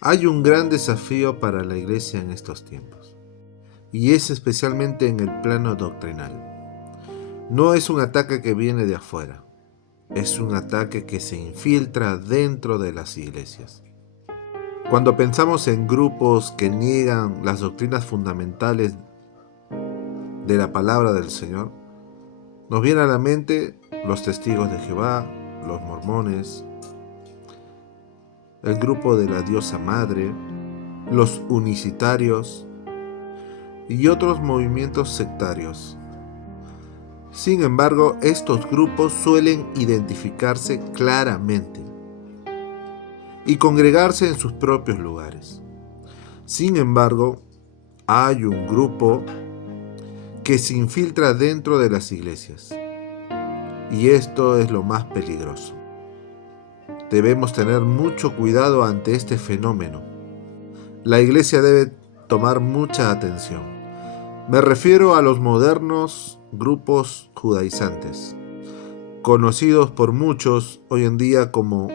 Hay un gran desafío para la Iglesia en estos tiempos, y es especialmente en el plano doctrinal. No es un ataque que viene de afuera, es un ataque que se infiltra dentro de las iglesias. Cuando pensamos en grupos que niegan las doctrinas fundamentales de la palabra del Señor, nos viene a la mente los testigos de Jehová, los mormones, el grupo de la diosa madre, los unicitarios y otros movimientos sectarios. Sin embargo, estos grupos suelen identificarse claramente y congregarse en sus propios lugares. Sin embargo, hay un grupo que se infiltra dentro de las iglesias, y esto es lo más peligroso. Debemos tener mucho cuidado ante este fenómeno. La iglesia debe tomar mucha atención. Me refiero a los modernos grupos judaizantes, conocidos por muchos hoy en día como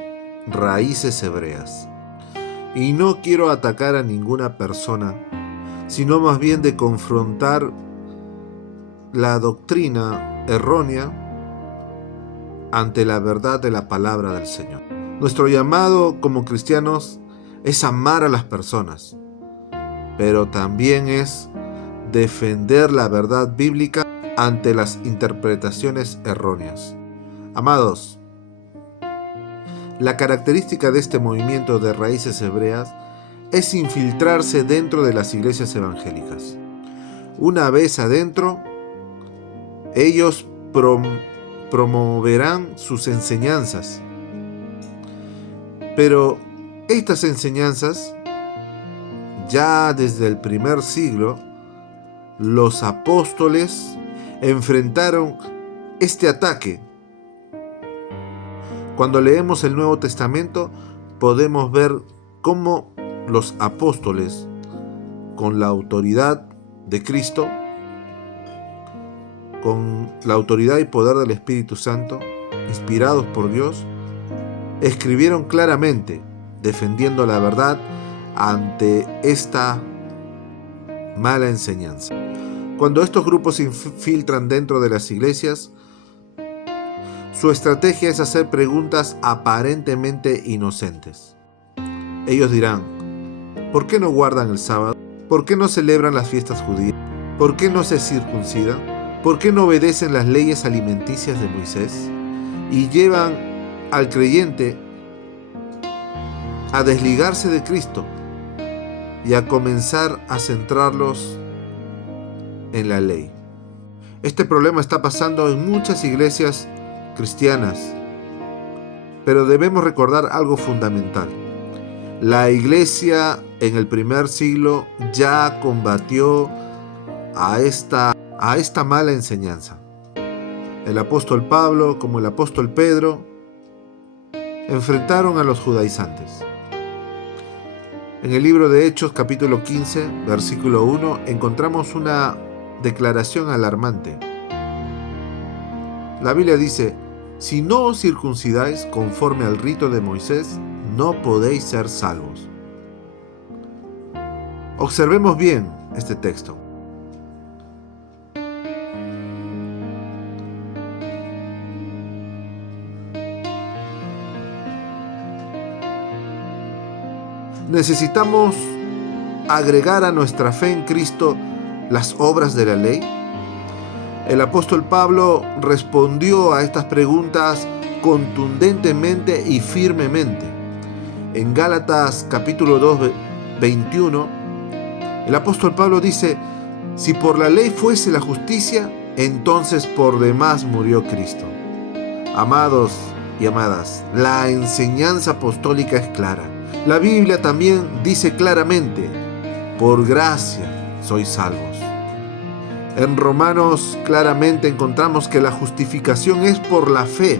raíces hebreas. Y no quiero atacar a ninguna persona, sino más bien de confrontar la doctrina errónea ante la verdad de la palabra del Señor. Nuestro llamado como cristianos es amar a las personas, pero también es defender la verdad bíblica ante las interpretaciones erróneas. Amados, la característica de este movimiento de raíces hebreas es infiltrarse dentro de las iglesias evangélicas. Una vez adentro, ellos promoverán sus enseñanzas. Pero estas enseñanzas, ya desde el primer siglo, los apóstoles enfrentaron este ataque. Cuando leemos el Nuevo Testamento, podemos ver cómo los apóstoles, con la autoridad de Cristo, con la autoridad y poder del Espíritu Santo, inspirados por Dios, escribieron claramente, defendiendo la verdad ante esta mala enseñanza. Cuando estos grupos se infiltran dentro de las iglesias, su estrategia es hacer preguntas aparentemente inocentes. Ellos dirán: ¿por qué no guardan el sábado? ¿Por qué no celebran las fiestas judías? ¿Por qué no se circuncidan? ¿Por qué no obedecen las leyes alimenticias de Moisés? Y llevan al creyente a desligarse de Cristo y a comenzar a centrarlos en la ley. Este problema está pasando en muchas iglesias cristianas, pero debemos recordar algo fundamental. La iglesia en el primer siglo ya combatió a esta mala enseñanza. El apóstol Pablo, como el apóstol Pedro, enfrentaron a los judaizantes. En el libro de Hechos, capítulo 15, versículo 1, encontramos una declaración alarmante. La Biblia dice: si no os circuncidáis conforme al rito de Moisés, no podéis ser salvos. Observemos bien este texto. ¿Necesitamos agregar a nuestra fe en Cristo las obras de la ley? El apóstol Pablo respondió a estas preguntas contundentemente y firmemente. En Gálatas capítulo 2, 21, el apóstol Pablo dice: si por la ley fuese la justicia, entonces por demás murió Cristo. Amados y amadas, la enseñanza apostólica es clara. La Biblia también dice claramente: por gracia sois salvos. En Romanos claramente encontramos que la justificación es por la fe,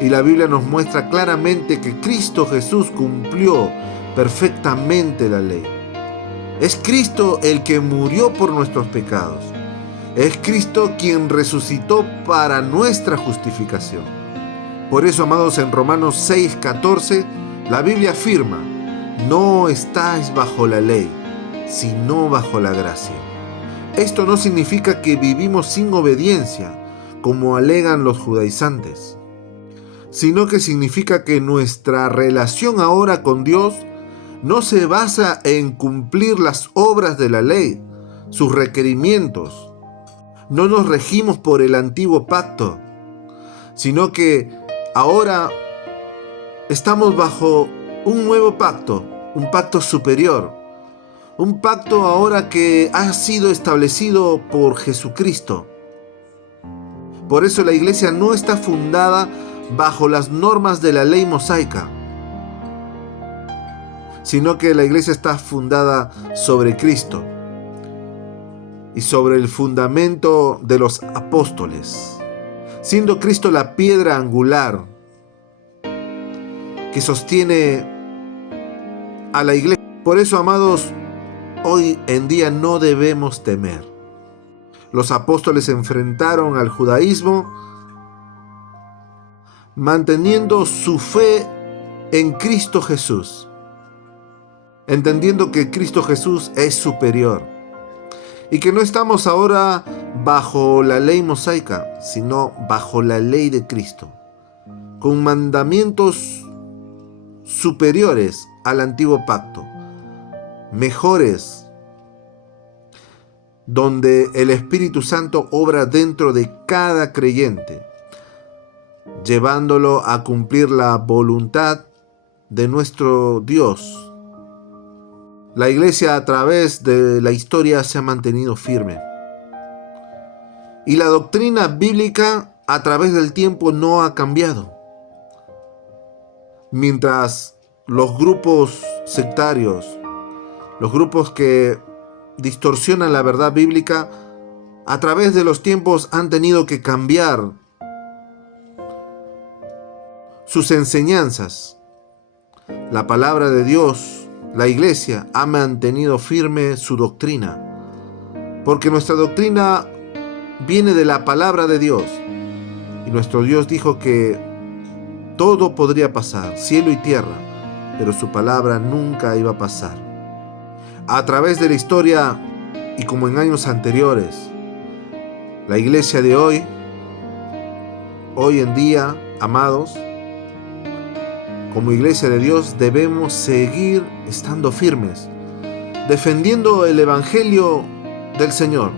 y la Biblia nos muestra claramente que Cristo Jesús cumplió perfectamente la ley. Es Cristo el que murió por nuestros pecados. Es Cristo quien resucitó para nuestra justificación. Por eso, amados, en Romanos 6:14, la Biblia afirma: no estáis bajo la ley, sino bajo la gracia. Esto no significa que vivimos sin obediencia, como alegan los judaizantes, sino que significa que nuestra relación ahora con Dios no se basa en cumplir las obras de la ley, sus requerimientos. No nos regimos por el antiguo pacto, sino que ahora estamos bajo un nuevo pacto, un pacto superior, un pacto ahora que ha sido establecido por Jesucristo. Por eso la iglesia no está fundada bajo las normas de la ley mosaica, sino que la iglesia está fundada sobre Cristo y sobre el fundamento de los apóstoles, siendo Cristo la piedra angular que sostiene a la iglesia. Por eso, amados, hoy en día no debemos temer. Los apóstoles se enfrentaron al judaísmo manteniendo su fe en Cristo Jesús, entendiendo que Cristo Jesús es superior y que no estamos ahora bajo la ley mosaica, sino bajo la ley de Cristo, con mandamientos superiores al antiguo pacto, mejores, donde el Espíritu Santo obra dentro de cada creyente, llevándolo a cumplir la voluntad de nuestro Dios. La iglesia a través de la historia se ha mantenido firme. Y la doctrina bíblica a través del tiempo no ha cambiado. Mientras los grupos sectarios, los grupos que distorsionan la verdad bíblica, a través de los tiempos han tenido que cambiar sus enseñanzas. La palabra de Dios, la iglesia, ha mantenido firme su doctrina, porque nuestra doctrina viene de la palabra de Dios, y nuestro Dios dijo que todo podría pasar, cielo y tierra, pero su palabra nunca iba a pasar. A través de la historia, y como en años anteriores, la iglesia de hoy en día, amados, como iglesia de Dios debemos seguir estando firmes, defendiendo el evangelio del Señor,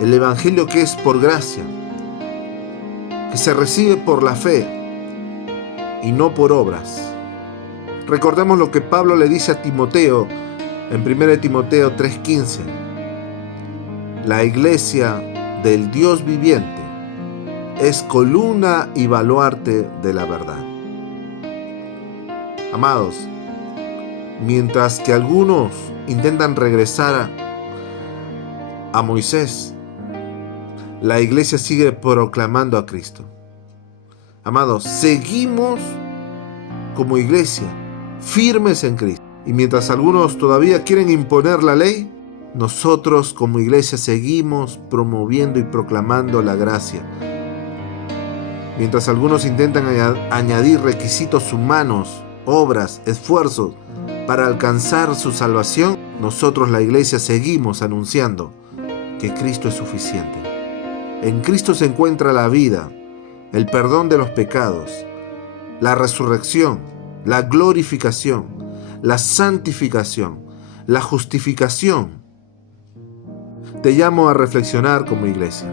el evangelio que es por gracia, que se recibe por la fe y no por obras. Recordemos lo que Pablo le dice a Timoteo en 1 Timoteo 3:15. La iglesia del Dios viviente es columna y baluarte de la verdad. Amados, mientras que algunos intentan regresar a Moisés, la iglesia sigue proclamando a Cristo. Amados, seguimos como iglesia firmes en Cristo. Y mientras algunos todavía quieren imponer la ley, nosotros como iglesia seguimos promoviendo y proclamando la gracia. Mientras algunos intentan añadir requisitos humanos, obras, esfuerzos para alcanzar su salvación, nosotros la iglesia seguimos anunciando que Cristo es suficiente. En Cristo se encuentra la vida, el perdón de los pecados, la resurrección, la glorificación, la santificación, la justificación. Te llamo a reflexionar como iglesia.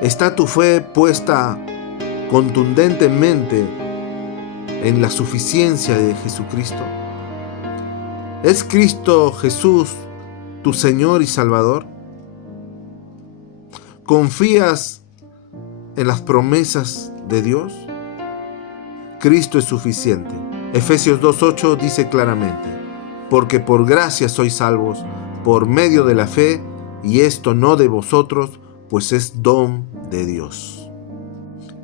¿Está tu fe puesta contundentemente en la suficiencia de Jesucristo? ¿Es Cristo Jesús tu Señor y Salvador? ¿Confías en las promesas de Dios? Cristo es suficiente. Efesios 2:8 dice claramente: porque por gracia sois salvos, por medio de la fe, y esto no de vosotros, pues es don de Dios.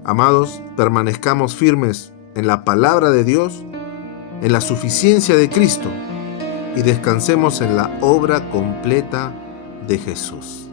Amados, permanezcamos firmes en la palabra de Dios, en la suficiencia de Cristo, y descansemos en la obra completa de Jesús.